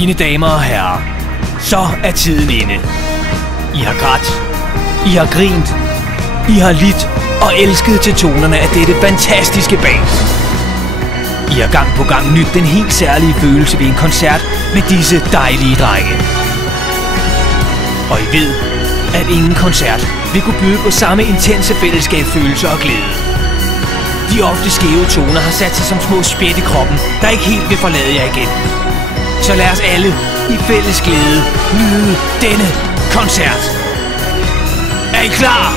Mine damer og herrer, så er tiden inde. I har grædt, I har grint, I har lidt og elsket til tonerne af dette fantastiske band. I har gang på gang nydt den helt særlige følelse ved en koncert med disse dejlige drenge. Og I ved, at ingen koncert vil kunne byde på samme intense fællesskabsfølelse og glæde. De ofte skæve toner har sat sig som små spæt i kroppen, der ikke helt vil forlade jer igen. Så lad os alle i fælles glæde nyde denne koncert. Er I klar?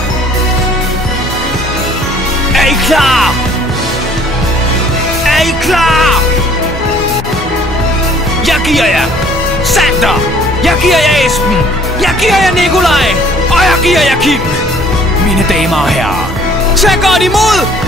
Er I klar? Er I klar? Jeg giver jer Sander, jeg giver jer Esben, jeg giver jer Nikolaj, og jeg giver jer Kim. Mine damer og herrer, tag godt imod